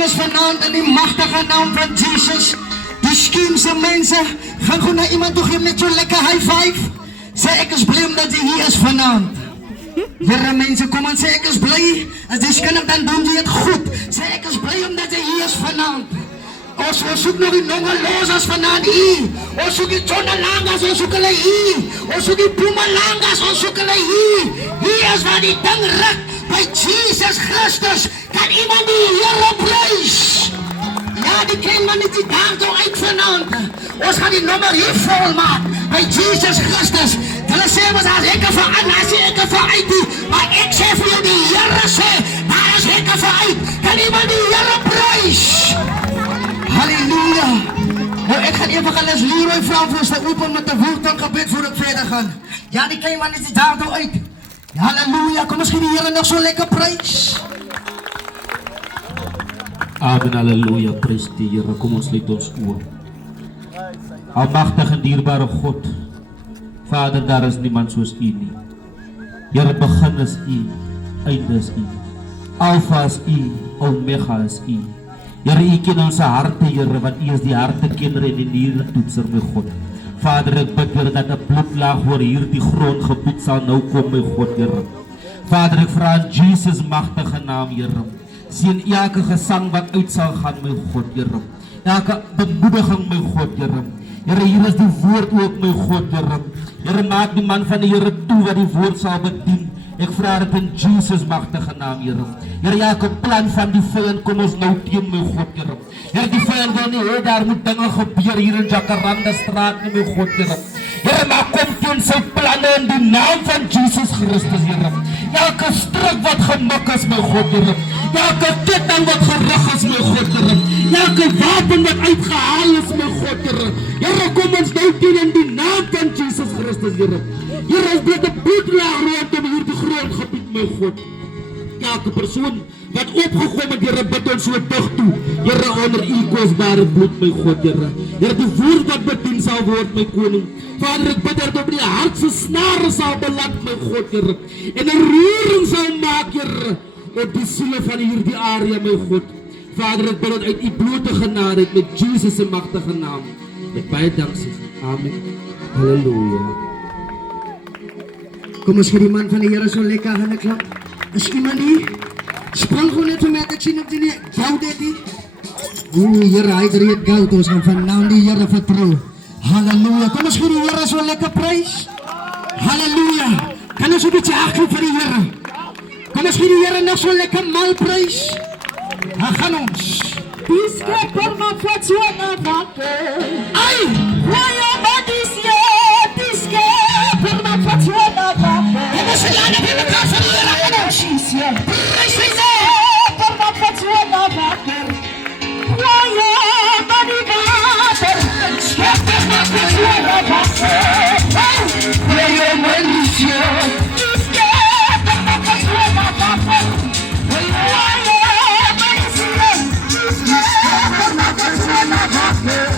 ontvang ons vanaand in die machtige naam van Jesus. Die scheemse mense, gaan gewoon naar iemand toe, geef net zo'n lekker high five. Sê ek is blij omdat jy hier is vanaand. Here mense, kom en sê ek is blij. As jy skinnig dan doen jy het goed. Sê ek is blij omdat jy hier is vanaand. Ons soek nog die nongelosers vanaand hier. Ons soek die Tjonalangas, ons soek hulle hier. Ons soek die Pumalangas, ons soek hulle hier. Hier is waar die ding ruk. By Jesus Christus kan iemand die Here prys. Ja, die kleinman is die daar toe uit vanaand. Ons gaan die nommer hier vol maak. By Jesus Christus. Hulle sê ons as hekke vir aan, as hekke vir uit die. Maar ek sê vir jou die Here sê, daar is hekke vir uit. Kan iemand die Here prys? Halleluja. Nou ek gaan even gaan as Leroy vrouw vir ons te open met die woord gebed voor ek verder gaan. Ja, die kleinman is die daar toe uit. Ja, halleluja, kom ons gee die Here nog so lekker prys. Amen, halleluja, prys die Here, kom ons sluit ons oor. Almagtige en dierbare God, Vader, daar is niemand soos U nie. Here, begin is U, einde is U. Alpha is U, Omega is U. Here, U ken ons harte, Here, want U is die hartekenner en die nieretoetser, my God. Vader, ek bid, Here, dat 'n bloedlaag oor hierdie grond gebied sal nou kom, my God, Here. Vader, ek vra in Jesus magtige naam, Here. Sien elke gesang wat uit sal gaan, my God, Here. Elke bemoediging, my God, Here. Here, hier is die woord ook, my God, Here. Here, maak die man van die Here toe wat die woord sal bedien. Ek vra dit in Jesus magtige naam, Here. Here, elke plan van die vyand kom ons nou teen, my God, Here. Here, die vyand wil nie hê daar moet dinge gebeur hier in Jacaranda straat nie, my God, Here. Here, maar kom teen sy planne in die naam van Jesus Christus, Here. Elke strik wat gemik is, my God, Here. Elke ketting wat gerig is, my God, Here. Elke wapen wat uitgehaal is, my God, Here. Here, kom ons nou teen in die naam van Jesus Christus, Here. Here, is dit 'n bloedlaag rondom hierdie grondgebied, my God. Elke persoon wat opgekom het, Here, bid ons so dig toe. Here, onder U kosbare bloed, my God, Here. Here, die woord wat bedien sal word, my koning. Vader, ek bid dat op die hart se snare sal beland, my God, Here. En 'n roering sal maak, Here, op die siele van hierdie area, my God. Vader, ek bid dat uit U blote genade met Jesus se magtige naam. Met baie dankie. Amen. Halleluja. Kom ons gee die man van die Here so lekker hande klap. Is iemand hier? Spring gewoon net vir my, ek sien op die goud het hier. Here, hy het reed goud, ons gaan vanaand die Here vertrou. Halleluja, kom ons gee die Here so lekker prys. Halleluja, kan ons 'n bietjie agter vir die Here. Kom ons gee die Here nog so lekker mal prys. Dan gaan ons. Die skepper maak wat so na wakker. Ai! Waai maar die skepper maak wat so na wakker. Kom ons laat dit in mekaar van die Here gaan ons. Prys die skepper maak wat so na wakker. Waai maar die skepper maak wat so na wakker. Waai maar die skepper maak wat so na wakker. Waai maar die skepper maak wat so na wakker.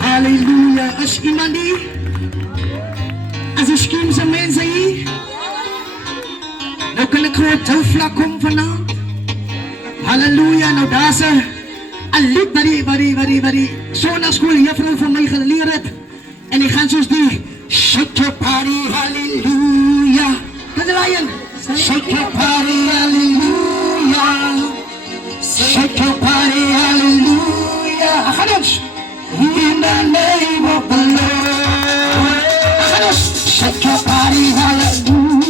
Halleluja. As iemand die, as ik skiem zijn mensen hier, nou kan ik gewoon toevlak komen vanavond. Halleluja. Nou daar is een lied waar die zondagschool juffrouw van mij geleerd heeft. En die gaan zoals die, shake your body, halleluja. Kan je laaien? Shake your body, halleluja. Shake your body, hallelujah. Gaan ons. In the name of the Lord. Gaan ons. Shake your body, hallelujah.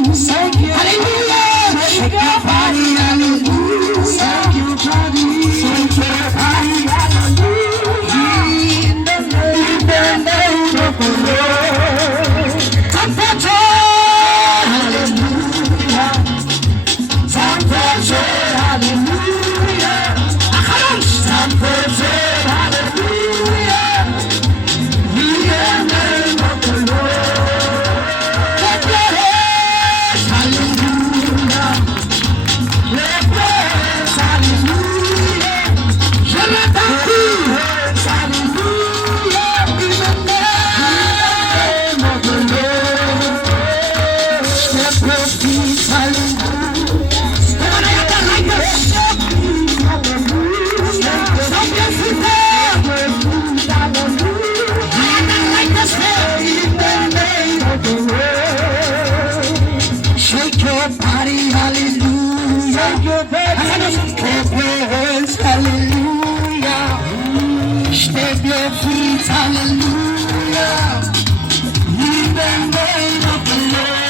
Hallelujah. Shake your body, hallelujah. Shake your body. Shake your body, hallelujah. In the name of the Lord. Temperature, hallelujah. Temperature, hallelujah. Temperature, hallelujah. In the name of the Lord. Clap your hands, hallelujah. Clap your hands, hallelujah. Je l'ai hands, hallelujah. In the name of the Lord. Step your feet, hallelujah. Step on it like this. Shake your body, hallelujah. Shake your body, clap your hands, hallelujah. Step your feet, hallelujah. In the name of the Lord.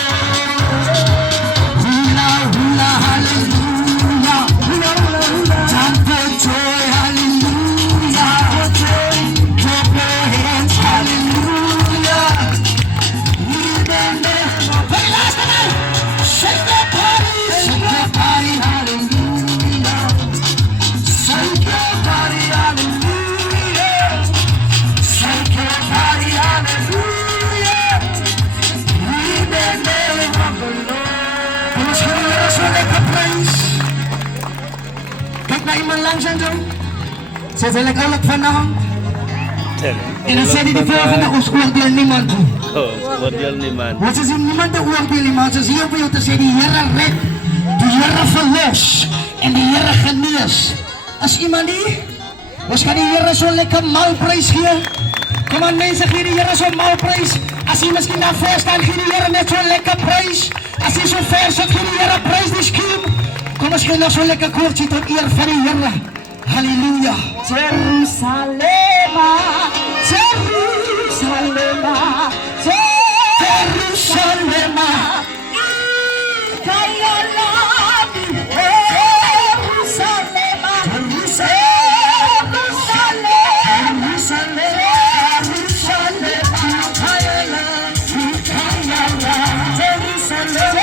Hula, hula, hallelujah. Hula, hula, hula. Temperature, hallelujah. Clap your hands, hallelujah. In the name of the Lord. Shake your body, hallelujah. Shake your body, hallelujah. Shake your body, hallelujah. na iman lang siya dyan. Sa talagalak panahon. Inasali di pa na uskwag din ni man. Cordial naman. Wat is in niemand de oog die man. Ze zien op je te zeggen, die Heere red, die Heere verlos, en die Heere genees. As iemand die, was kan die Heere so lekker malprijs gee? Kom aan mensen, gee die Heere so malprijs. As jy miskien daar ver staan, gee die Heere net so lekker prijs. As jy so ver sit, gee die Heere prijs die skiem. Kom ons gee nog so lekker koortje tot eer van die Heere. Halleluja. Jerusalema, Jerusalema, Jerusalema, kaya lagi, Jerusalema, Jerusalema, Jerusalema, kaya lagi, Jerusalema, Jerusalem,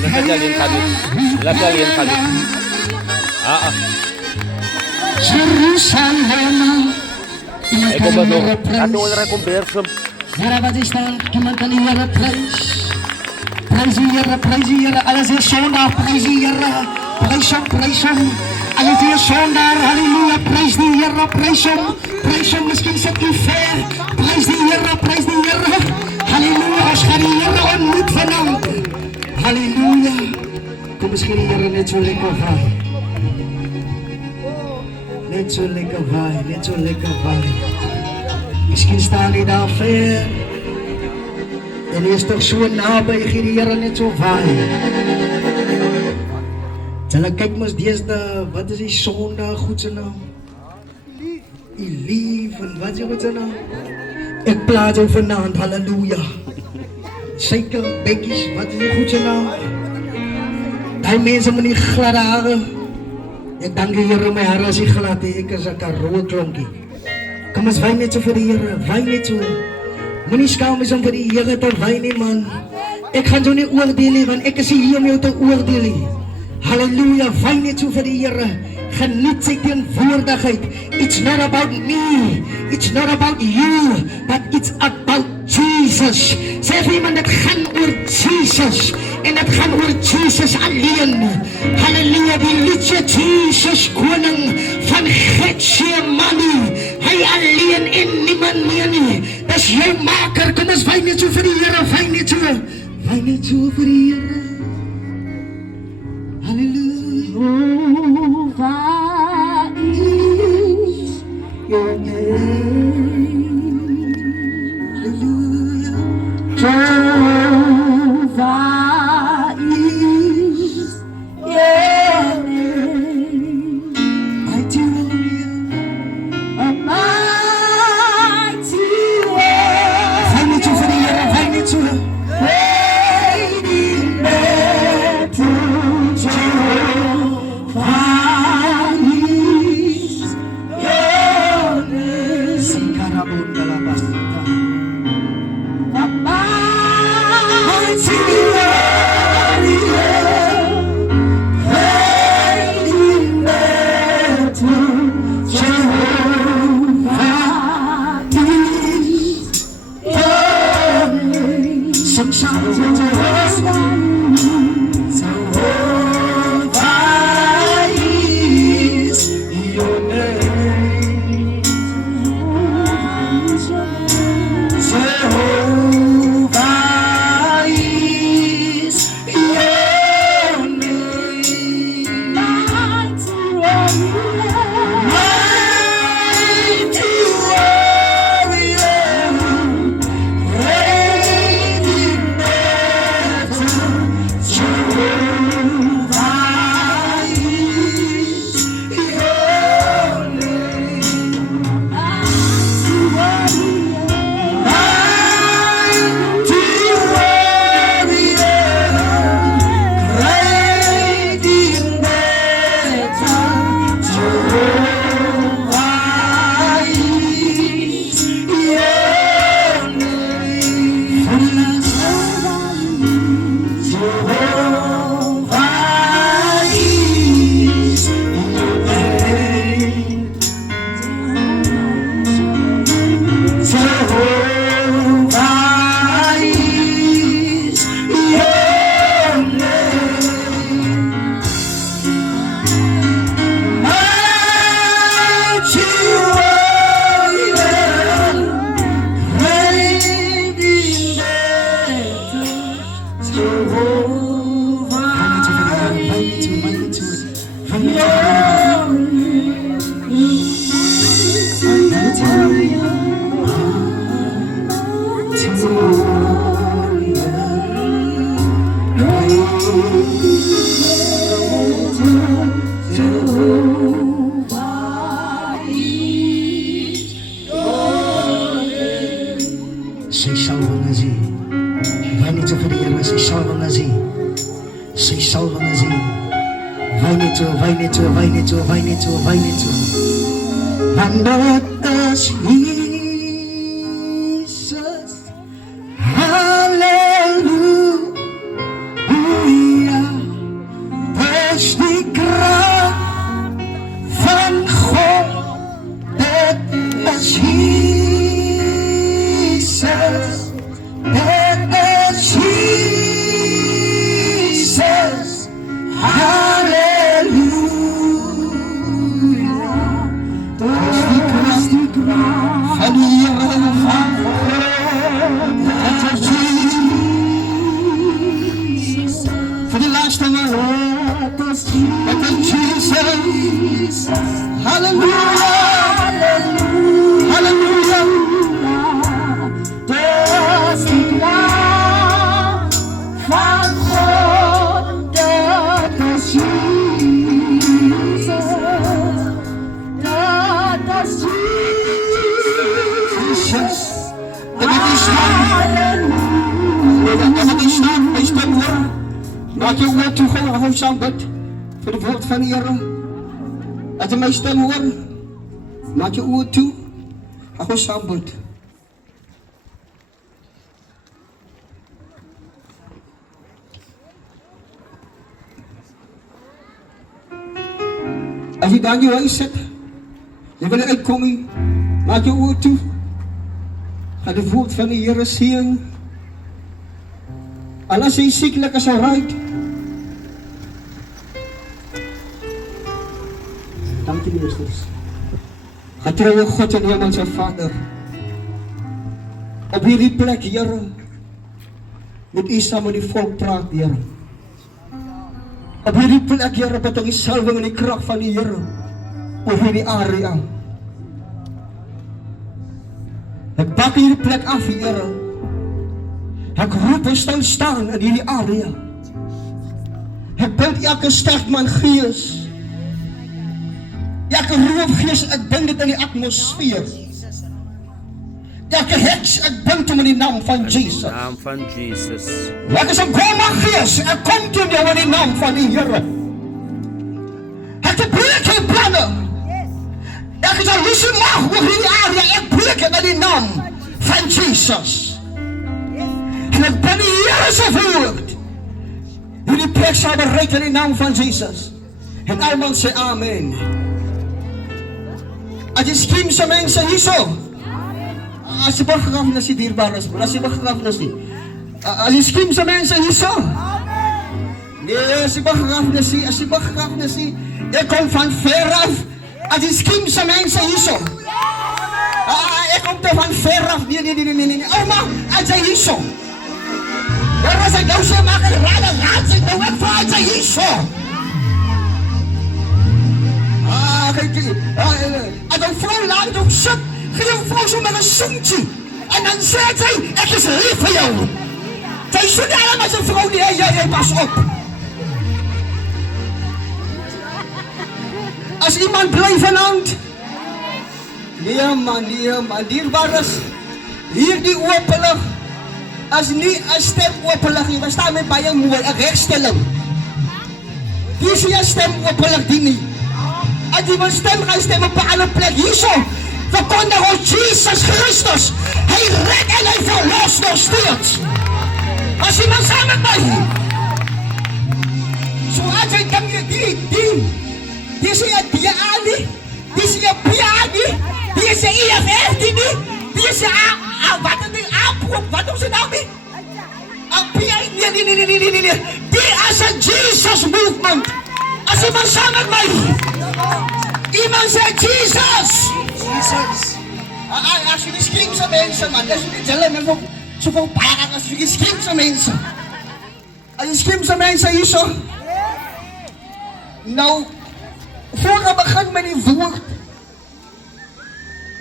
Nakajalin kami. Nakajalin kami. Jerusalem. Ay ko ba to? Ato wala kong verso. Yarabadistan kimantani yara praise. Praise yara alazia sonda praise yara praise alazia sonda hallelujah praise the yara praise miskin sa fair praise the yara hallelujah ashkari yara on moed vanavond hallelujah kom miskien die Here net so lekker vaai net so lekker vaai miskien staan jy daar ver en jy is toch so naby, gee die Here net so vaai. Hulle kyk mos deesdae, wat is die Sondag goed se naam? Lief en wat is die goed se naam? Ek plaas jou vanaand, halleluja. Suiker, bekkies, wat is die goed se naam? Die mense met die gladde hare. Ek dank die Here my hare as die glad, ek is 'n karoo klonkie. Kom ons wyn net so vir die Here, wyn net so. Moenie skaam is om vir die Here te wyn nie, man. Ek gaan jou nie oordeel nie, want ek is hier om jou te oordeel nie. Halleluja, wyn net so vir die Here. Geniet sy teenwoordigheid. It's not about me, it's not about you, but it's about Jesus. Sê vir iemand, dit gaan oor Jesus. En dit gaan oor Jesus alleen. Halleluja, die liedje Jesus, koning van Getsemane. Hy alleen en niemand meer nie. Dis jou maker, kom ons wyn net so vir die Here, wyn net so vir die Here. Halleluja. Jehovah is your name. Halleluja. Jehovah is your name. Mighty warrior. A mighty warrior. Wyn net so vir die Here, wyn net so. Great in battle. Jehovah is your name. Jehovah is your name. Mighty warrior, great in battle, Jehovah is Say salva nazi, vai niet te verliezen. Say salva nazi, say salva nazi. Vai niet toe, vai niet toe, vai niet toe, vai niet toe, vai niet toe. Want dat is Jesus. Halleluja, dat is die kracht van God. Dat is Jesus. That is Jesus. Hallelujah. Dat is die kracht van de Heer van God. Dat is Jesus. Voor de laatste maal. Dat is Jesus. Hallelujah. Hallelujah. Das die kracht van God, dat is Jesus. Dat is Jesus. En het is staan, mijn stem hoor. Maak je woord toe, gewoon samen bid. Voor het woord van de Heer. Als je mijn stem hoor, maak je woord toe, gewoon samen bid. Als je daar in je huis zit, je wil uitkomen, maak je oor toe. Ga de woord van de Heer zien. En als je ziekelijk is, alright. Dank je, meesters. Getrouwe God en Hemelse Vader. Op hierdie plek, Heer, moet u samen met die volk praat, Heer. Op hierdie plek, Heer, met die salving en die kracht van die Heer. Op hierdie area. Ek bak hierdie plek af, Heer. Ek roep en staan in hierdie area. Ek bind elke sterkman gees. Elke roofgees, ek bind dit in die atmosfeer. Elke heks, ek bind hom in die naam van Jesus. Naam van Jesus. Ek is 'n boma gees, ek kom toe jou in die naam van die Here. Ek breek die planne. Ek is 'n losse mag oor hierdie area, ek breek dit in die naam van Jesus. En ek ben die Here se woord. Hierdie plek sal bereik in die naam van Jesus. En almal sê amen. As jy skiem sa mense hierso. As jy begrafenis die dierbaar is, as jy begrafenis nie. As jy skiem sa mense hierso. Nee, as jy begrafenis nie, as jy begrafenis nie. Ek kom van ver af. As jy skiem sa mense hierso. Ek kom te van ver af. Nee. Oma, as jy hierso. Waar was ek nou so maak en raad sy nou ek vir as jy hierso. Kijk, als een vrouw laat ook sit, gee een vrouw zo met een zoentje. En dan zegt zij, ik is lief voor jou. Zij zoekt allemaal zijn vrouw die jij pas op. Als iemand blijft vanavond. Nee man, dierbaar is. Hier die openlig. Als niet een stem openlig, we staan met bij een mooi, een rechtstelling. Die is je stem openlig, die niet. Als je wil stem gaan stemmen op een andere plek. Hierzo verkondigen ons Jesus Christus. Hij redt en hij verlost nog steeds. Als iemand samen met mij. nie. Dis nie 'n DA nie. Dis nie 'n PA nie. Dis 'n EFF nie. Dis 'n wat het die aanproep? Wat doen ze nou mee? Ang PA, nee. Die as a Jesus movement. As iemand saam met my. Iemand sê Jesus. Jesus. As jy skreeu sa mense man, as jy dele men so van parang as jy skreeu sa mense. As jy skreeu sa mense hierso. Nou, voor we begin met die woord,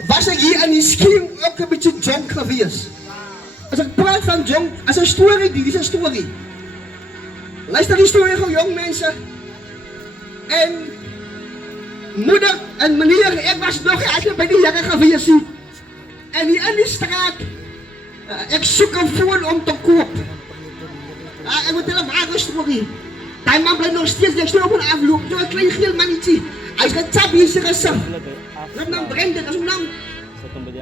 was ek hier aan die skreeu ook 'n bietjie jonk gewees. As ek praat van jong, as 'n storie, dit is 'n storie. Luister die storie van jong mense. En moeder en meneer, ek was nog nie by die Here gewees nie. En hier in die straat, ek soek 'n foon om te koop. Ek moet hulle vraag 'n storie. Die man bly nog steeds, ek stoor op 'n afloop, so 'n klein geel mannetjie. Hy's getap hier in sy gesig. Sy naam Brendan, as hom naam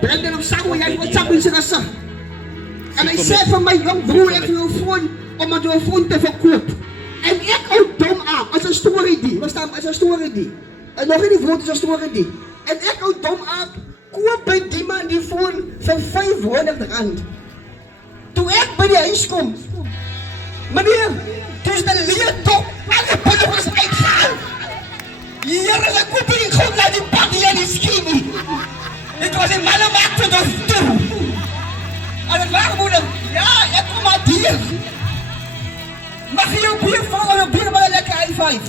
Brendan of Samuel, hy het getap in sy gesig. En hy sê vir my jong broer, ek wil 'n foon om 'n foon te verkoop. En ek hou dom aan, as 'n storie die, wat staan as 'n storie die. En nog nie die woord is 'n storie die. En ek hou dom aan, koop by die man die foon vir R500. Toe ek by die huis kom, meneer, toe is die leertop, alle pulle was uitgehaal. Here, ek koop die goed na die party en die skimmy. Dit was een mannen maakte door toe. En het waar moeder, ja, ek kom maar hier. Mag je jou bier vallen, jou bier maar een lekker high five.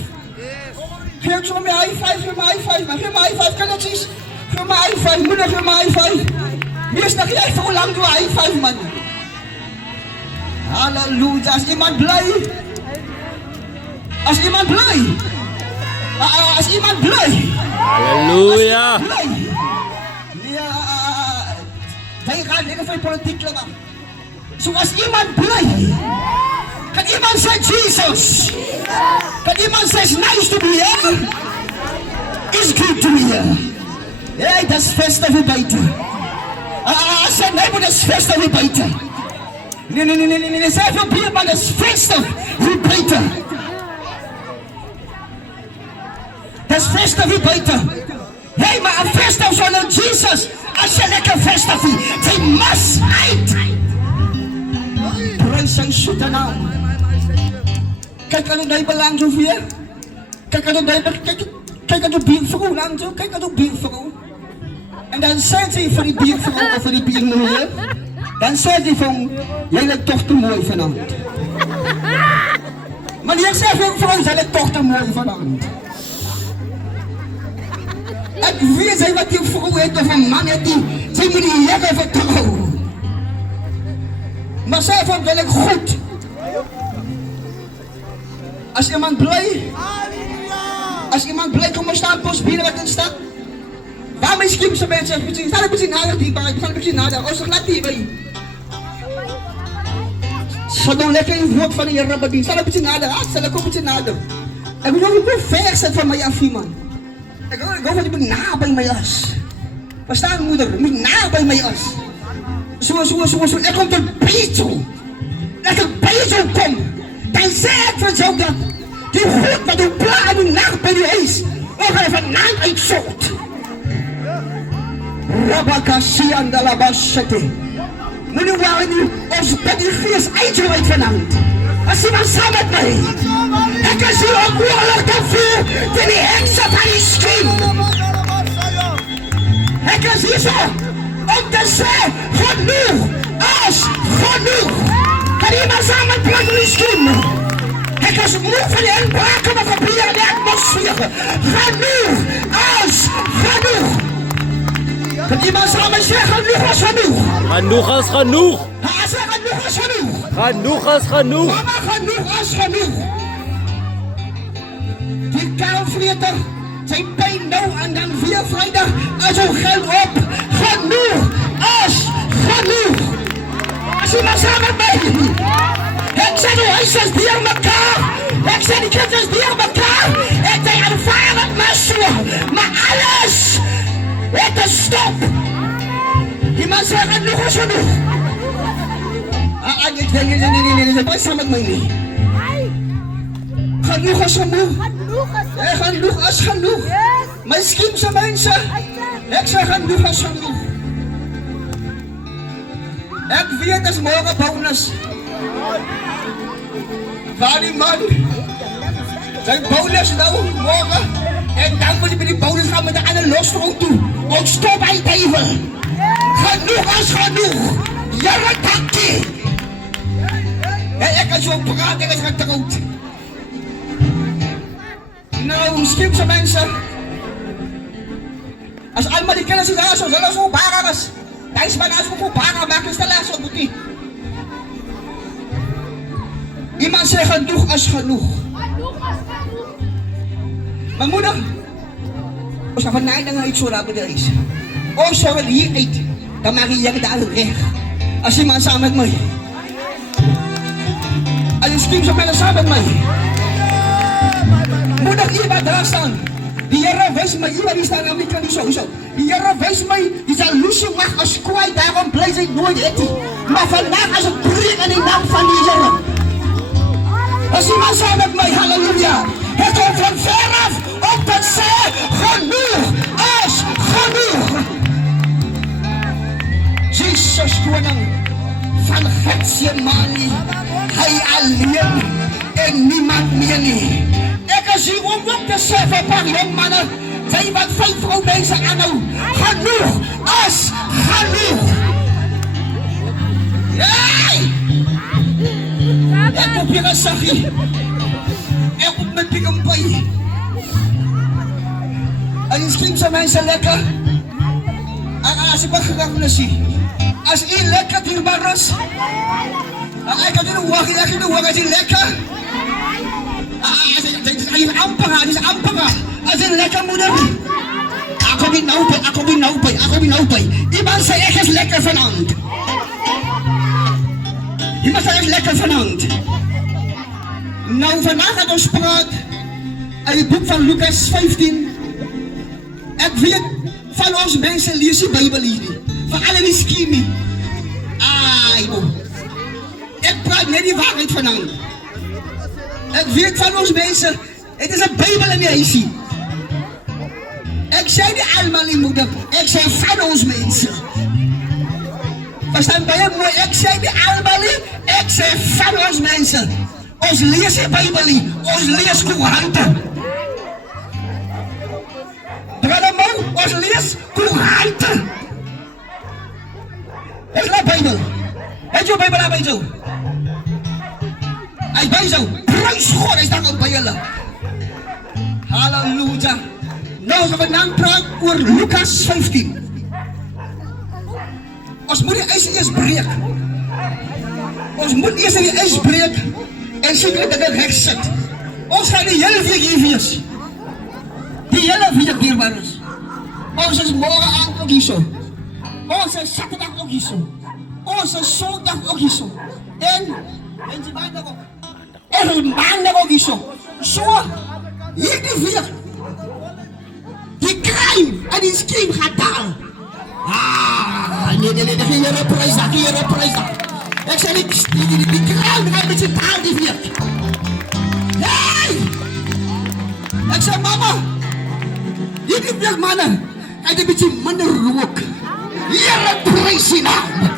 Geef zo mijn high five, geef mijn high five, maar geef mijn high five, kan dat eens? Geef mijn high five, moeder, geef mijn high five. Wees nog jij voor lang door high five, man. Halleluja, als iemand blij. Als iemand blij. Als iemand blij. Halleluja. Ja, wij gaan niet over politiek laten. Zoals iemand blij. Kan iemand zeggen Jesus? Kan iemand zeggen nice to be here? It's good to be here. Hey, dat is feest over buiten. Zeg nee, maar dat is feest over buiten. Nee. Zeg veel bier, maar dat is feest over buiten. Dat is feest over buiten. Hey, maar een feest zonder Jesus. Als je lekker feest over, die must uit. Prijs zijn zoete naam. Kijk aan de nijper lang zo weer. Kijk aan de nijper, kijk aan de biervrouw lang zo. Kijk aan de biervrouw. En dan zei ze voor die biervrouw of voor die biermoeder. Dan zei ze van, jij lijkt toch te mooi vanavond. Maar die zei van, vrouw, zij lijkt toch te mooi vanavond. Ik weet wat die vrouw heeft of een man heeft die, zij moet die Heer vertrouwen. Maar zij vond wel ik goed. Als iemand blij, kom maar staan, post binnen wat in staat. Waarom is Kim zo mensen? Staan een beetje nader die bij, staan een beetje nader. Oh, zeg laat die bij. Zo dan lekker in woord van de Heer Rabbin. Staan een beetje nader, staan een beetje nader. Ik wil nog een beetje ver zijn van mij af, man. Ik hoop dat je me na bij mij is. Verstaan moeder, me na bij mij is. Zo. Ik kom tot Pietro. Dat ik Pietro kom. Dan zeg ik van zo dat die goed met uw plaat en uw nacht bij u is. Ook al even naam uitzoekt. Rabakasi aan de labashete. Meneer waar nu ons bed die geest uitgewaaid vanavond. Als iemand samen met mij. Ik kan zien ook oorlog daarvoor. Die heksen van die schim. Ik kan zien zo. Om te zeggen, genoeg. Als genoeg. Kan iemand samen met mij die schim. Ik kan zo moe van die inbraken maar proberen de atmosfeer. Genoeg. Als genoeg. Kan iemand samen zeggen, genoeg als genoeg. Genoeg als genoeg. Hij zegt genoeg als genoeg. Genoeg als genoeg. Mama, genoeg als genoeg. Die kaalvreter, zijn pijn nou en dan weer vrijdag en zo geld op. Genoeg als genoeg. Als je maar samen met mij. Ik zei de huisjes die aan elkaar. Ik zei die kinderen die aan elkaar. Ik zei aanvaard het mesje. Maar alles. Het is stop. Die man zegt genoeg als genoeg. Nee, pas samen met mij niet. genoeg is genoeg. Genoeg is Genoeg is genoeg. Yes. Miskien sa mense, ek sê genoeg is genoeg. Ek weet as môre bonus. Waar die man, zijn bonus nou morgen, en dan moet je met die bonus gaan met de andere losvrouw toe. Ons stop bij duivel. Genoeg is genoeg. Jere dankie. En ek kan zo praten, ek is getrouwd. Nou, skipse mensen. Als allemaal die kennis is daar, zo zullen ze opbaren is. Daar is maar als we opbaren maken, is de les op die. Iemand zegt genoeg is genoeg. Mijn moeder, als je vanuit dan uit zo raar is. Oh, zorg hier uit, dan maak je je daar weg. Als iemand samen met mij. Als je schiemt met samen met mij. Moeder, iemand daar staan. Die Heere wijst mij, iemand die staat aan mij kan niet zo. Die Heere wijst mij, die zal loesje mag als kwijt, daarom blij zijn nooit eten. Maar vandaag als een breek in de naam van die Heere. Als iemand samen met mij, halleluja. Het komt van veraf op het zee. Genoeg is genoeg. Jezus koning van Getsemane. Hij alleen en niemand meer nie. Ik is hier om ook te zeggen, paar jongmannen. Zijn wat 5 vrouwmensen aan nou. Genoeg is genoeg. Hey! Ik heb hier een zagje. Ik moet met die kampij. En je schreef zijn mensen lekker. En als ik begrijp zie. Als je lekker dierbaar is. Ik kan niet wachten, ik kan niet wachten. Als je lekker. Als je amper, het is amper. Als je lekker moeder. Ik kom niet nou bij. Iemand zei echt eens lekker vanavond. Iemand zei echt lekker vanavond. Nou, vandaag gaat ons praten uit het boek van Lucas 15. Ik weet van ons mensen lees je Bijbel hier. Van alle die schiemen. Ik praat net die waarheid vanavond. Ik weet van ons mensen, het is een Bijbel in je huisje. Ik zei niet allemaal niet moeder, ik zei van ons mensen. Verstaan bij je mooi, ik zei niet allemaal niet, ik zei van ons mensen. Ons lees de Bijbel niet, ons lees couranten. Brother, ons lees couranten. Dat is de Bijbel. Weet je wat Bijbel aan bij zo? Hij is bij zo. Prijs God, hij is daar ook bij jullie. Halleluja. Nou gaan we dan praten over Lucas 15. Ons moet die ijs eerst breken. Ons moet eerst die ijs breken. En zeker dat het recht zit. Ons gaan die hele week hier wees. Die hele week dierbaar is. Ons is morgenavond ook hier zo. Ons is zaterdag ook hier zo. Ons is zondag ook hier zo. En die maandag ook. En maandag ook hier zo. Zo, hier die week. Die crime en die scheme gaat dalen. Nee, geen reprijs. Ik zei die crime gaat met je taal die week. Nee! Ik zei mama, hier die week mannen. En een beetje minder rook. Hier een prijs in aan.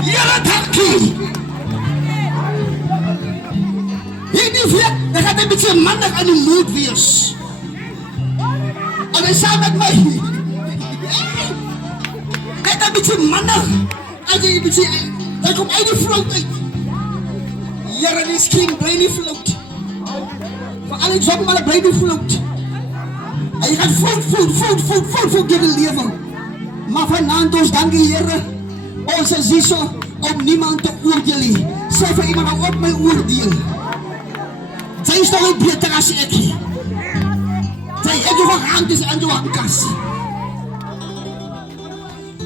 Hier een takkie. Hier die week, dan gaat een beetje minder aan de moed wees. En hij zei met mij. Net een beetje mannen. En een beetje. Hij komt uit de vloot uit. Jaren is geen blij die vloot. Voor alle jobben maar blij die vloot. En je gaat voet door het leven. Maar vanavond ons dank je Heer. Onze ziso om niemand te oordelen. Zij voor iemand op mijn oordeel. Zij is toch niet beter als ik. Zij heeft je van hand is aan je kast.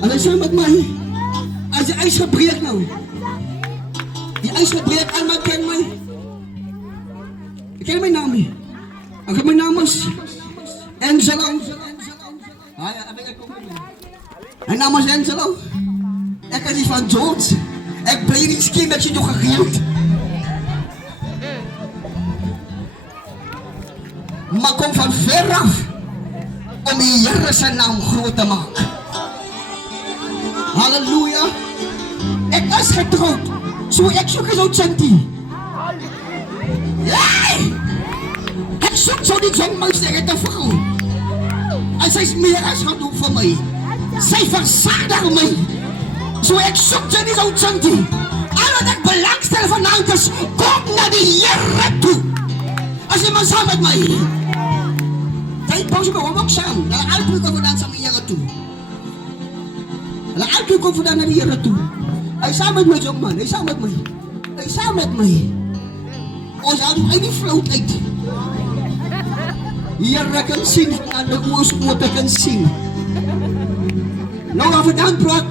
En hij zei met mij. Als je ijs gebreekt nou. Die ijs gebreekt, allemaal ken mij. Ik ken mijn naam niet. Ik heb mijn naam is Angelo. Mijn naam is Angelo. Ik ben niet van George. Ik ben niet skin dat je nog gegeeld. maar kom van ver af om die Here se naam groot te maak. Halleluja. Ek is getroud, so ek soek is oud Santi. Hey! Ek soek so die jongmeis ek het 'n vrou. En sy is meer as genoeg vir my. Sy versadig my. So ek soek sy nie oud Santi. Al wat ek belangstel vanaand is, kom na die Here toe. As jy maar saam met my. Jy pauze me hom ook saam. Hulle albei kom vandaan saam met die Here toe. Hulle albei kom vandaan na die Here toe. Hy saam met my jongman, hy saam met my. Hy saam met my. Ons haal die eie vloot uit. Here kan sien, en die oorskote kan sien. Nou wat vandaan praat,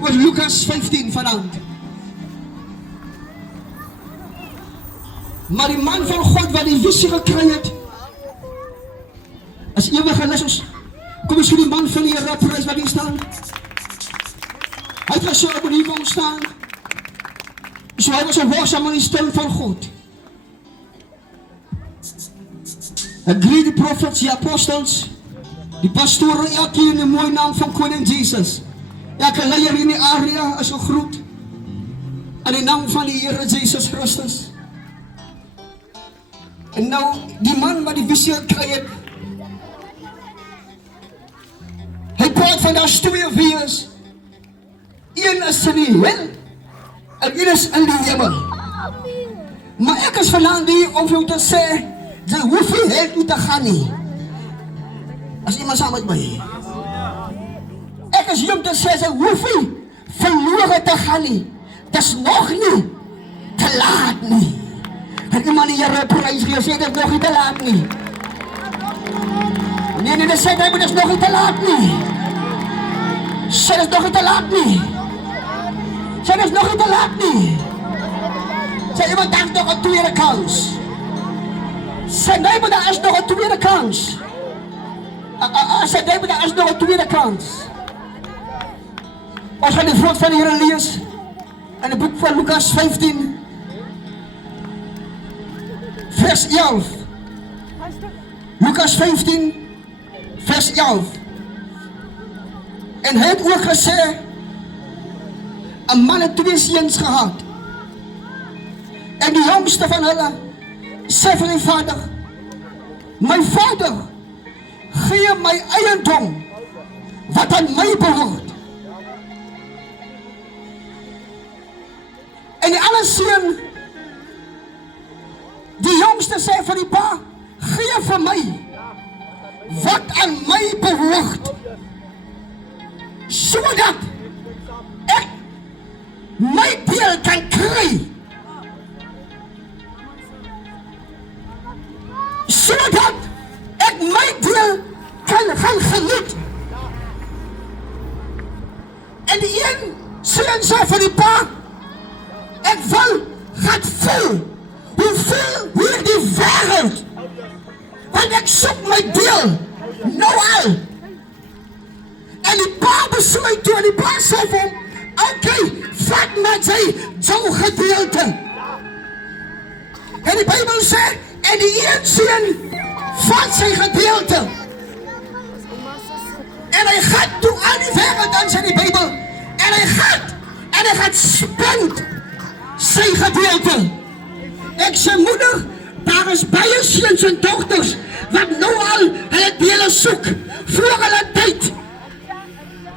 was Lucas 15 vandaan. Maar die man van God wat die visie gekry het, as ewige lessers, kom eens vir die man van die Here prys wat hier staan. Hy het gesê, op die kom staan. So hy was 'n waaksaam in die stem van God. Ek greet die prophets, die apostels, die pastore, elkeen in die mooie naam van Koning Jesus. Elke leier in die area is 'n groet in die naam van die Here Jesus Christus. En nou, die man wat die visie gekry het, hy praat van daar's twee wees. Een is in die hel, en een is in die hemel. Maar ek is vanavond hier om vir jou te sê, jy hoef nie hel toe te gaan nie. As iemand saam met my. Ek is hier om te sê, jy hoef nie verloren te gaan nie. Dis nog nie te laat nie. En iemand die Here prys gee, sê dit is nog nie te laat nie. Nee, dit sê dit is nog nie te laat nie. Sê dit is nog nie te laat nie. Sê dit is nog nie te laat nie. Sê iemand, daar is nog 'n tweede kans. Sê nee, maar daar is nog 'n tweede kans. Sê nee, maar daar is nog 'n tweede kans. Ons gaan die woord van die Here lees in die boek van Lucas 15. Vers 11. Lucas 15, vers 11. En hy het ook gesê, 'n man het twee seuns gehad. En die jongste van hulle sê vir die vader, my vader, gee my eiendom wat aan my behoort. En die ander seun, die jongste sê vir die pa, gee vir my wat aan my behoort, sodat ek my deel kan kry, sodat ek my deel kan gaan geniet. En die een seun sê vir die pa, ek wil gaan voel hoe voel hierdie wêreld, want ek soek my deel nou al. En die pa besluit toe, en die pa sê vir hom, okay, vat met sy jou gedeelte. En die Bybel sê, en die een seun vat sy gedeelte. En hy gaan toe aan die wêreld, dan sê die Bybel, en hy gaan spend sy gedeelte. Ek sê moeder, daar is baie seuns en dogters wat nou al hulle dele soek voor hulle tyd.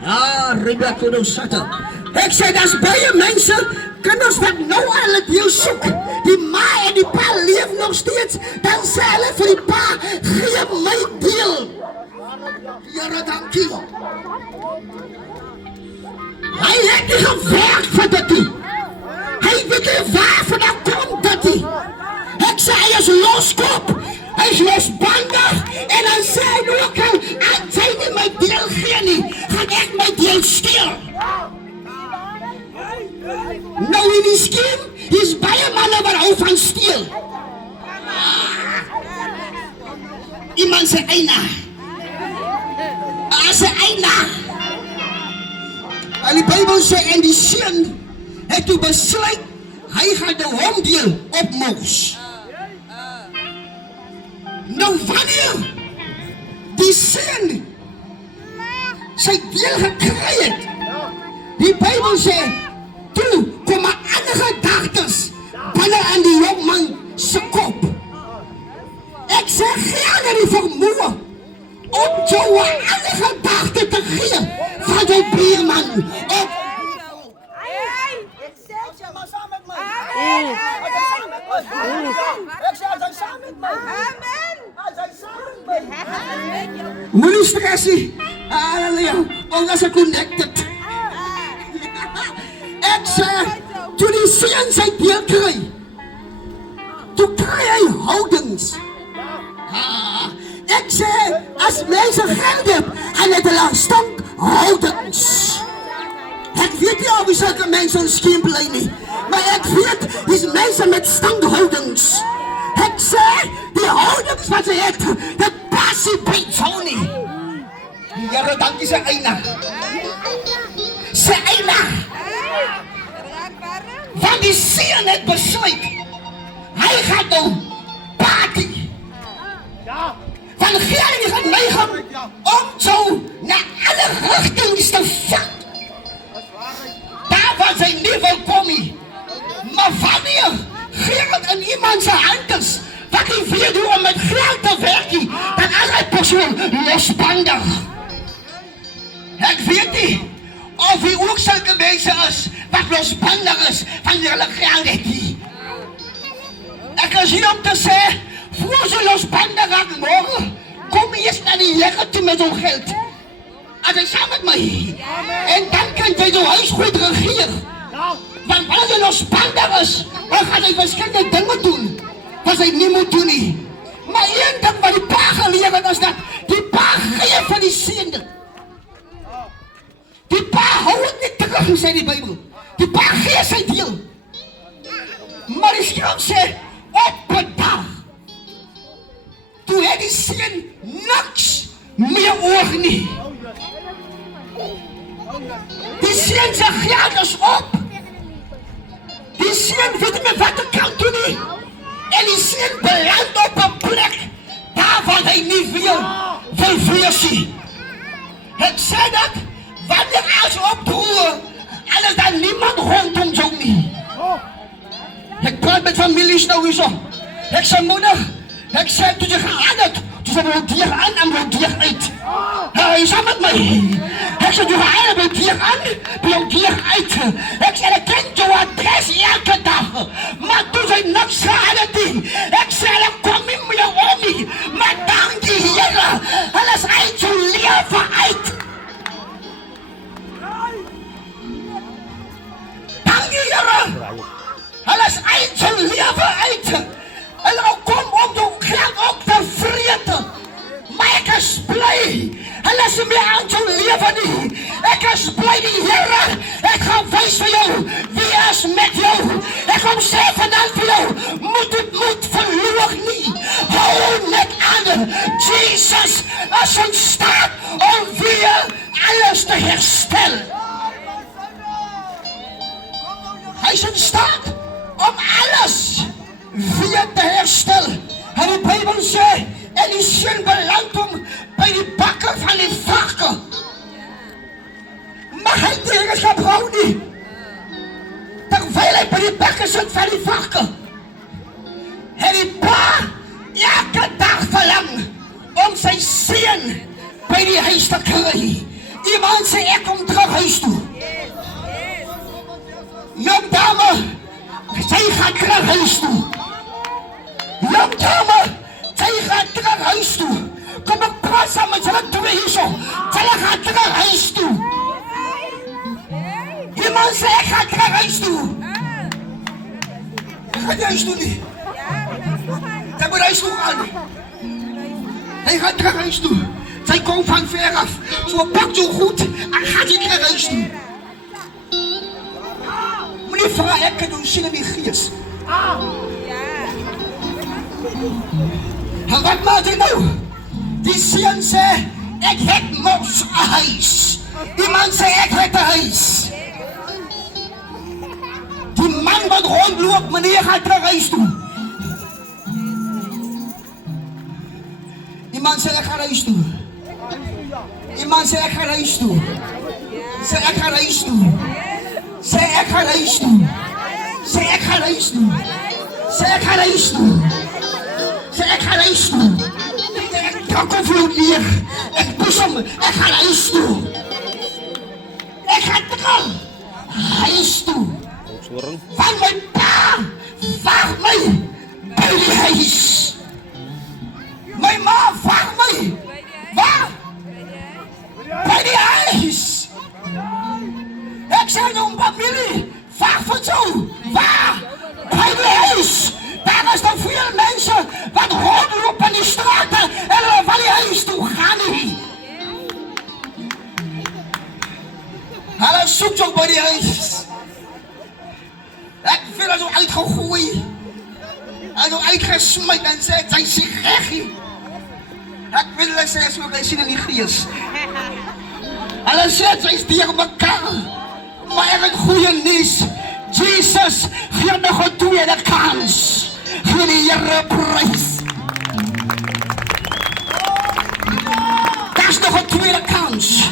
Ja, Rebecca nou satte. Ek sê daar's baie mense, kinders wat nou al hulle deel soek. Die ma en die pa leef nog steeds. Dan sê hulle vir die pa, gee my deel. Here, dankie. Hy het nie gewerk vir dit nie. Hy weet nie waarvan dan kom dit nie. Ek sê hy is loskop, hy is losbandig, en dan sê hy nou ook al, as hy nie my deel gee nie, gaan ek my deel steel. Nou in die skiem, is baie manne wat hou van steel. Iemand sê eina. Sê eina. En die Bybel sê, en die seun het toe besluit, hy gaan die hom deel opmors. Nou wanneer die seun sy deel gekry het, die Bybel sê, toe kom 'n ander gedagtes binne aan die jongman se kop. Ek sê gee aan die vermoë om jou 'n ander gedagte te gee van die buurman. Moenie stres nie. Halleluja. Ons is connected. Ek sê, toe die seun sy deel kry, toe kry hy houdings. Ek sê, as mense geld het, gaan het hulle stank houdings. Ek weet nie of sulke mense ons skien bly nie, maar ek weet, dis mense met stankhoudings. Ek sê, die houdings wat sy het, dit pas nie by jou nie. Die Here, dankie sy eina. Sy eina. Want die seun het besluit, hy gaan nou party. Van gee hy die geneiging om jou na alle rigtings te vat. Daar waar sy nie wil kom nie. Maar wanneer geld in iemand se hand is, wat hy weet hoe om met geld te werk nie, dan is hy persoon losbandig. Ek weet nie of hy ook sulke mense is wat losbandig is van hulle geld het nie. Ek is hier om te sê, voor sy losbandig raak morgen, kom jy eens naar die Here toe met jou geld. As hy saam met my, en dan kan jy jou huis goed regeer. Want as hy losbandig is, dan gaan hy verskillende dinge doen, wat hy nie moet doen nie. Maar een ding wat die pa geleer het is dat, die pa gee van die seun dit. Die pa hou het nie terug, sê die Bybel. Die pa gee sy deel. Maar die skrif sê, op 'n dag, toe het die seun niks meer oor nie. Die seun se geld is op. Die seun weet nie meer wat hy kan doen nie. En die seun beland op 'n plek, daar waar hy nie wil wees nie. Ek sê dat, wanneer as opdroe, alles dan niemand rondom jou nie. Ek praat met families nou hierso. Ek sê moeder, ek sê toe jy gegaan het, toe sy wil dier aan en wil dier uit. Hy is saam met my. Ek sê jy gegaan het, wil dier aan, wil dier uit. Ek sê ek ken jou adres elke dag, maar toe sy niks gegaan het nie. Ek sê hulle kom nie meer om nie, maar dankie Here, hulle is uit jou lewe uit. Dankie Here, hulle is uit jou lewe uit. Hulle kom om jou geld op te vreet. Maar ek is bly, hulle is nie meer uit jou lewe nie. Ek is bly die Here, ek gaan wys vir jou, wie is met jou. Ek gaan sê vandag vir jou, moet verloor nie. Hou net aan, Jesus is in staat om weer alles te herstel. Hy is in staat om alles weer te herstel. En die Bybel sê, en die seun beland hom by die bakke van die varke. Maar hy het nie gebrou nie. Terwyl hy by die bakke sit van die varke, het die pa elke dag verlang om sy seun by die huis te kry. Iemand sê ek kom terug huis toe. Jong dame, sy gaan terug huis toe. Jong dame, sy gaan terug huis toe. Kom ek praat saam met julle twee hierso. Sy gaan terug huis toe. Iemand sê ek gaan terug huis toe. Ek gaan nie huis toe nie. Sy moet huis toe gaan. Hy gaan terug huis toe. Sy kom van ver af. So pak jou goed en gaan sy terug huis toe. Moenie vra, ek kan jou sien in die gees. En wat maak hy nou? Die seun sê, ek het mos 'n huis. Die man sê, ek het 'n huis. Die man wat rondloop, meneer gaat terug huis toe. Iemand zei, ik ga naar huis toe. Iemand zei, ik ga naar huis toe. Zeg, ik ga naar huis toe. Zeg, ik ga naar huis toe. Zeg, ik ga naar huis toe. Zeg, ik ga naar huis toe. Zeg, ik ga naar huis toe. Ik trok over jou neer. Ik boezem. Ik ga naar huis toe. Ik ga terug. Huis toe. Van mijn pa. Vraag mij. Bij die huis. Mijn ma vraagt mij. Waar? Bij die huis. Ik zei nog familie. Vraag van zo. Waar? Bij die huis. Daar is er veel mensen wat rondlopen in die straten en van die huis toe gaan niet. Hij zoekt ook bij die huis. Ik wil er zo uitgegooid. En zo uitgesmijt en zei, zij sigaretje. Ik wil dat zij zo gaan zien in die Griers. En dan zegt zij tegen elkaar. Maar er een goede nieuws. Jezus geeft nog een tweede kans. Geef die Heere prijs. Dat is nog een tweede kans.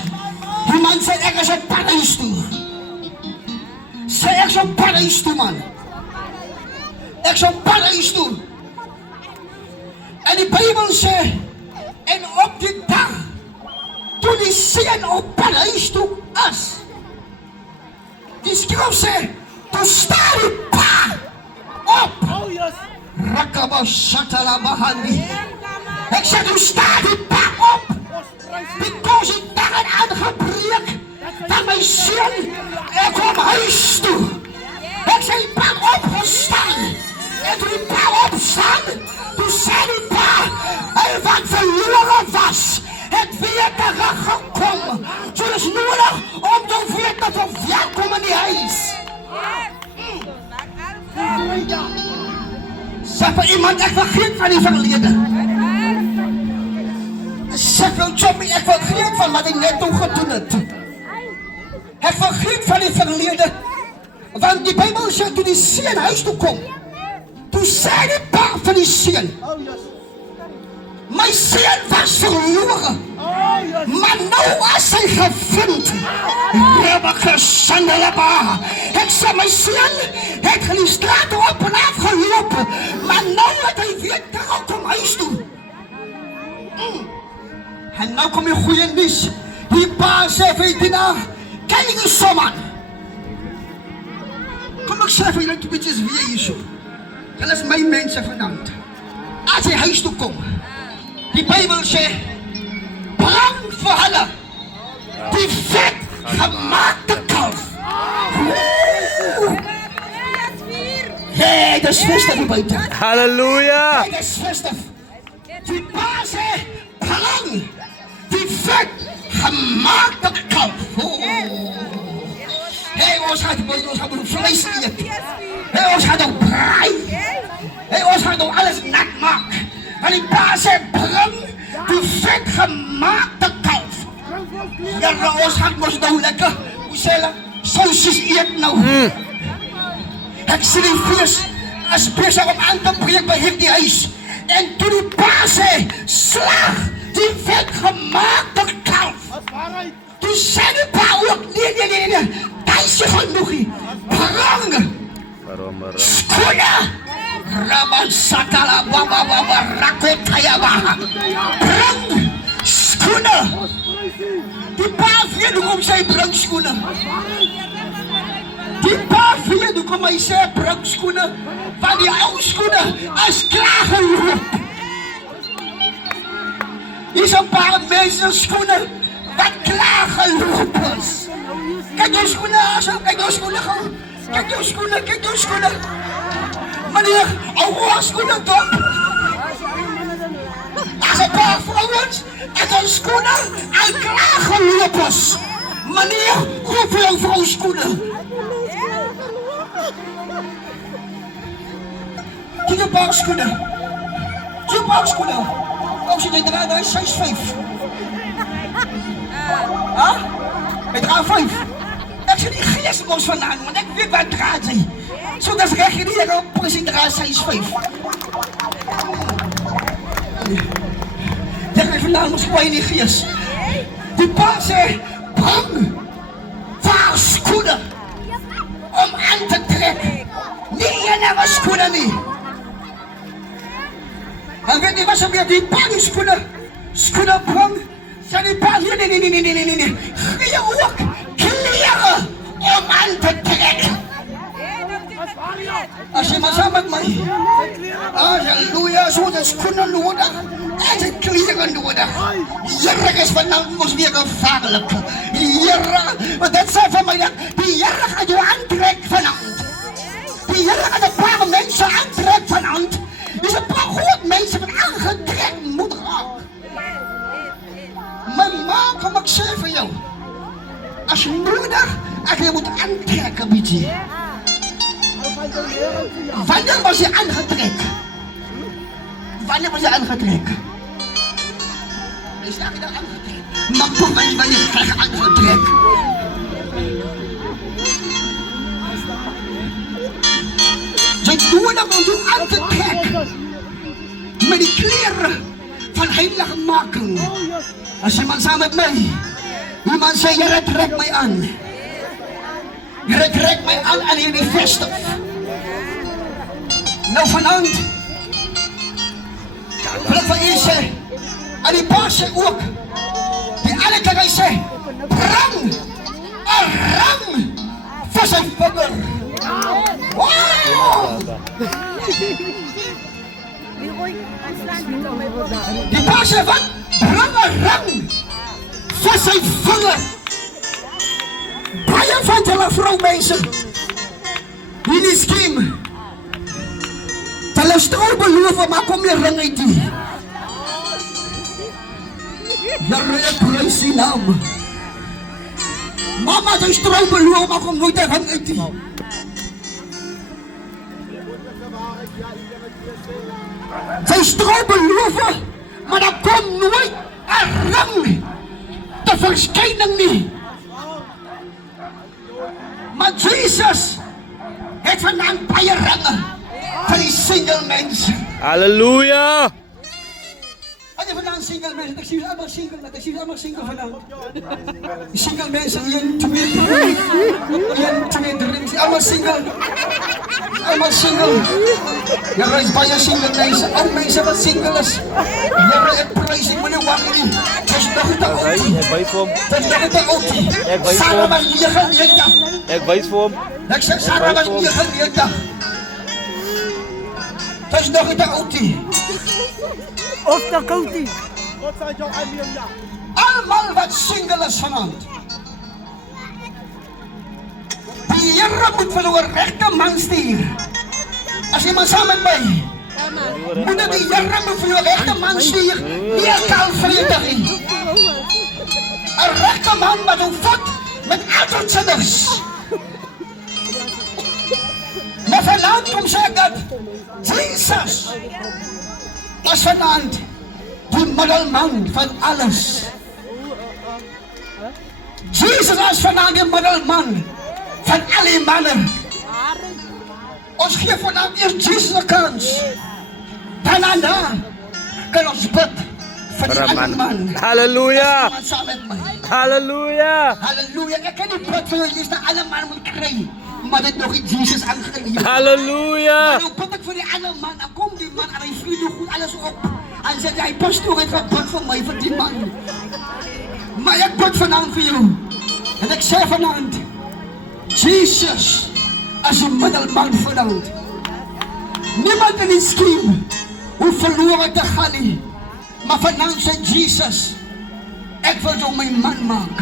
Die man zei ergens op paradijs toe. Zei ergens op paradijs toe, man. Ergens op paradijs toe. En die Bijbel zegt. En op die dag. Toen die zin op paradijs toe was. Die schreef ze. Toen staat die pa op. Rakaba Shatala Bahandi. Ik zeg, toen staat die pa op. Because ik daar aangebreekt van mijn zin. Ik kom huis toe. Ik zei, die pa opgestaan. En toen die pa opstaan. Toen zei die pa. Hij wat verloren was. Het weer teruggekomen. Zo is nodig om te weten dat we welkom in die huis. Zeg voor iemand, ik vergeet van die verleden. Zeg voor Johnny, ik vergeet van wat ik net toen gedaan heb. Ik vergeet van die verleden. Want die Bijbel zegt, toen die zin huis toe komt. Toen zei die pa van die zin. Mijn zin was verloren. Maar nou was hij gevonden. Ik zei, mijn zin heeft die straat op en af gelopen. Maar nou had hij weer terug om huis toe. En nou kom je goede nieuws. Die pa zei, weet je nou, kijk eens zo man. Kom ik zeg je dat je beetje weer je zo. Dat is mijn mensen vanavond. Als hij huis toe komt. Die Bijbel zegt, brand voor hulle die vet gemaakte kalf. Hé, dat is feestig hier buiten. Halleluja! Hé, dat is feestig. Die pa zegt, brand die vet gemaakte kalf. Hé, ons gaat vlees eten. Hé, ons gaat ook braai. Hé, ons gaat ook alles nat maken. En die pa zegt, brand die vet gemaakte kalf. Ja, ons gaat ons nou lekker, hoe zei je, sausjes eten nou. Ik zie die vis als bezig om aan te breken bij heel die huis. En toen die pa zei, slag die vet gemaakte kalf. Toen zei die pa ook, nee, dat is je genoeg. Brand, schoenen. Raban Sakala Baba Rakotayaba. Brand schoenen. Die pa vier om zijn brandschoenen. Die pa vier om hij zijn brandschoenen. Van die oude schoenen als klaargelopen. Hier is een paar mensen schoenen wat klaargelopen is. Kijk die schoenen aan, kijk die schoenen gaan. Kijk die schoenen. Meneer, oude schoenen top. Als een paar vrouwen en een schoenen en klaargelopen is. Meneer, hoeveel vrouwschoenen? Kijk een paar schoenen. Als je dit draait, dan is 6,5. Huh? Ik draai 5. Ik zie die geestmos vandaan, want ik weet waar het draait. Zo dat recht je niet op, precies draait 6,5. vandaan moes kwijt in die geest. Die pa sê, bring waar skoene om aan te trek. Nie enige skoene nie. En weet nie wat so weer, die pa die skoene bring, sê die pa, nee. Gee ook klere om aan te trek. As jy maar saam met my, halleluja, so het skoene nodig, en sy klere nodig. Here is vanavond ons weer gevaarlik. Here, want dit sê vir my dat die Here gaan jou aantrek vanavond. Die Here gaan 'n paar mense aantrek vanavond. Dis 'n paar groot mense wat aangetrek moet raak. My ma, kom ek sê vir jou, as jy nodig, ek jy moet aantrek 'n bietjie. Wanneer was jy aangetrek? Wanneer was jy aangetrek? Is jy dan aangetrek? Maar kom my wanneer jy krijg aangetrek. Jy doen om jou aan te trek met die kleren van heiligmaking. As jy man saam met my, die man sê, Here trek my aan. Here trek my aan hierdie festig. Nou vanavond wil ek vir u sê, en die pa sê ook, die ander kant hy sê, bring 'n ring vir sy vinger. Wow! Die pa sê wat? Bring 'n ring vir sy vinger. Baie van julle vroumense, hierdie skiem, hulle strooi beloof, maar kom nie ring uit die. Here, ek prys die naam. Mama, sy strooi beloof, maar kom nooit 'n ring uit die. Sy strooi beloof, maar daar kom nooit 'n ring te verskyning nie. Maar Jesus het vanaand baie ringe vir die single mense. Halleluja! As jy vanaand single mense, ek sien allemaal single vanaand. Die single mense, 1, 2, 3, 1, 2, 3, is allemaal single. Allemaal single. Here is baie single mense, ou mense wat single is. Here, ek prys, ek moet nie wag nie. Dis nog te oud. Ek wys vir hom. Dis nog te oud. Ek wys vir Sarah hom. was 99. Ek wys vir hom. Ek sê Sarah was 99. Dis nog te oud. Of de koutie. Almal wat single is vanavond. Die Here moet vir hulle 'n regte man stuur. As jy maar saam met my, moet die Here moet vir jou 'n regte man stuur, nie 'n kalvrede nie. 'n regte man wat hom vat met altydsinners. Maar vanavond kom sê ek dat Jesus is vanavond die middelman van alles. Jesus is vanavond die middelman van al die mannen. Ons gee vanavond eerst Jesus 'n kans. Daarna kan ons bid vir die ander man. Halleluja! As saam met my. Halleluja! Halleluja. Ek kan nie bid vir jou, jy is die ander man moet kry, maar dit nog nie Jesus aangeleer. Halleluja! Nou bid ek vir die ander man, dan kom die man en hy vlieg nou goed alles op. En sê hy, pastoor het gebid vir my, vir die man. Maar ek bid vanavond vir jou. En ek sê vanavond, Jesus as die middelman vanavond. Niemand in die skiem hoef verloren te gaan nie. Maar vanavond sê Jesus, ek wil jou my man maak.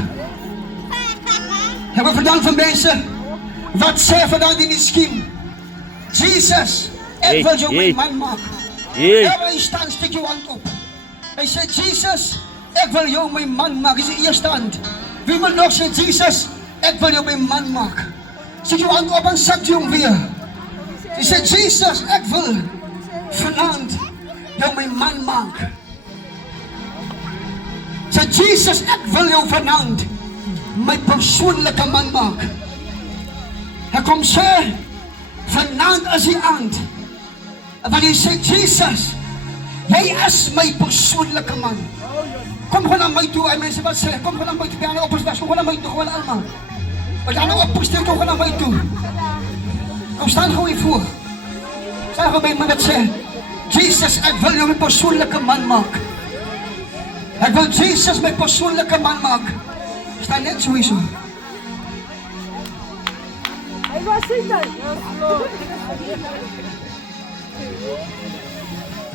Heb ek vanavond van mense, wat sê vanavond in die skiem? Jesus, ek wil jou my man maak. Hy staan, steek jou hand op. Hy sê, Jesus, ek wil jou my man maak. Dis die eerste hand. Wie wil nog sê, Jesus, ek wil jou my man maak. Steek jou hand op en sit jou weer. Hy sê, Jesus, ek wil vanavond jou my man maak. Sê, Jesus, ek wil jou vanavond my persoonlijke man maak. Hy kom sê, vanavond is die aand. Want hy sê, Jesus, Jy is my persoonlike man. Kom gewoon na my toe, en mense wat sê, kom gewoon na my toe, by die oppostas, kom gewoon na my toe, gewoon allemaal. Wat jy nou oppostas, kom gewoon na my toe. Kom staan gewoon hier voor. Staan gewoon by my wat sê, Jesus, ek wil jou my persoonlike man maak. Ek wil Jesus my persoonlike man maak. Staan net so hier so.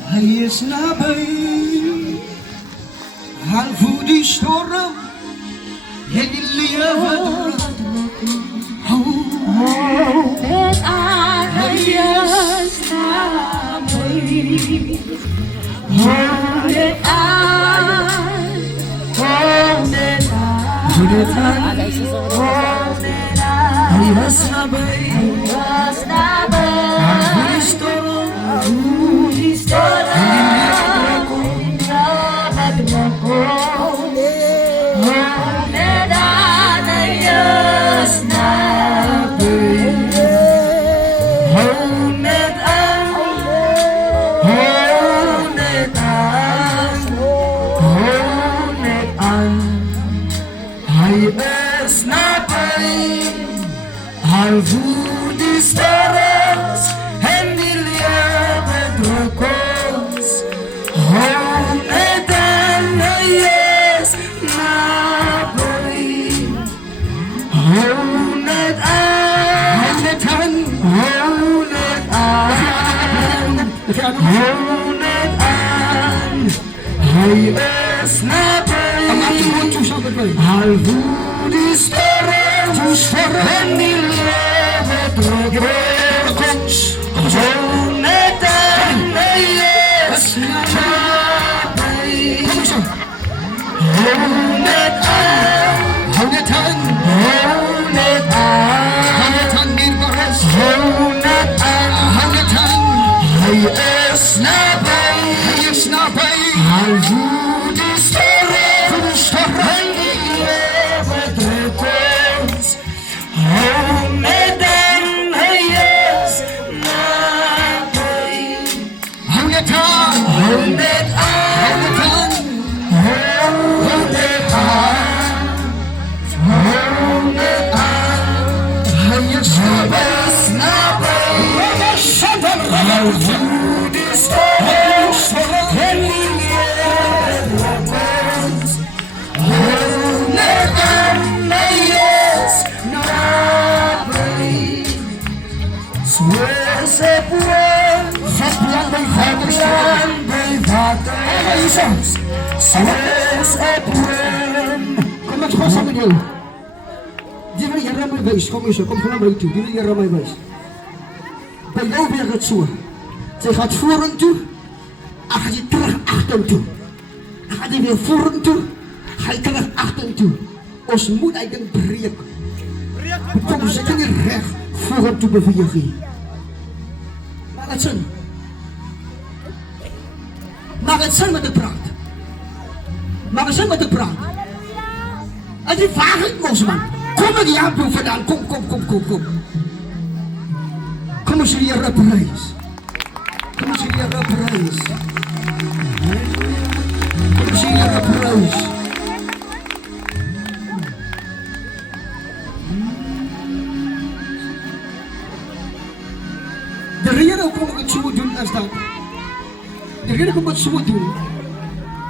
Hy is naby, al voel die storm en die lewe draad. Met alles naby. Hold it on, hold it on, hold it on, hold it on. Hy is naby, Was naby. die storm Die storm hold it on, yes, naby. hold it aan, hold it aan, hold it aan. Hy is naby, al voel die sterren en die lewe druk ons. Hold it aan, hy is naby. Hold it aan, hold it aan, hold it aan, hold it aan. Hy is naby, al voel die sterren en die lewe druk ons. Hold it aan, hy is naby. Hold it aan, hold it aan, hold it aan, hold it aan, Mirbares. Hold it aan, hold it aan. Hy is naby, al voel die sterren en die lewe druk ons. Hold it aan, hy is naby. Hold it aan, hold it aan, hold it aan, hold it aan. Hy is naby, al voel die sterren en die lewe druk ons. Hold it aan, hy is naby. Soos 'n plan by water, soos 'n plan. Kom ek gaan saam met jou. Die wil Here my wys, kom hier so, kom gaan na my toe. Die wil Here my wys. By jou weer dit so. Sy gaan vorentoe, ag jy terug agtertoe. Gaan jy weer vorentoe, gaan jy terug agtertoe. Ons moet hy ding breek. Kom ons kan nie reg vorentoe beweeg nie. Maar dit sin. Maar dit sin met die praat. Maar dit sin met die praat. En die waarheid mos man. Kom ek jou toe vandaan. Kom. Kom ons hier op reis. Kom ons hier op reis. Kom ons hier op reis. De rede hoekom ek het so doen is dat die rede hoekom ek het so doen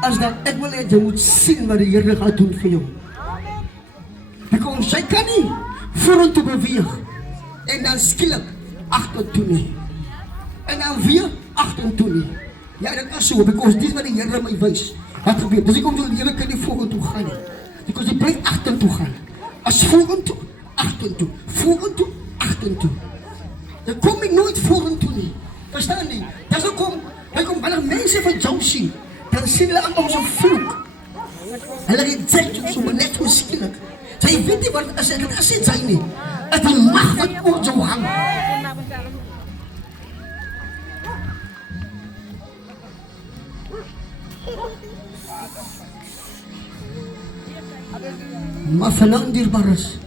is dat ek wil hê jy moet sien wat die Here gaan doen vir jou. Because sy kan nie vorentoe beweeg en dan skielik agtertoe nie. En dan weer agtertoe nie. Ja, dit is so, because dis wat die Here my wys. Wat gebeur? Dus ek kom die lewe kan nie vorentoe gaan nie. Because die bly agtertoe gaan. As vorentoe, agtertoe, vorentoe, agtertoe. Dan kom ek nooit vorentoe nie. Verstaan nie? Dis hoekom wanneer mense van jou sien, dan sien hulle aan ons 'n vloek. Hulle reject jou so net so skielik. Sy weet nie wat as ek dit gesê sy nie. Dit is die mag wat oor jou hang. Maar verlang dierbares.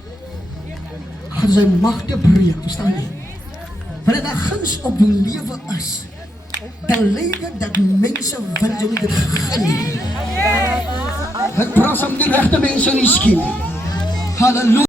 Gaan sy mag te breek, verstaan nie? Wanneer daar guns op jou lewe is, de leven dat mensen van jullie het genieten. Het praat om de rechte mensen is kind. Halleluja.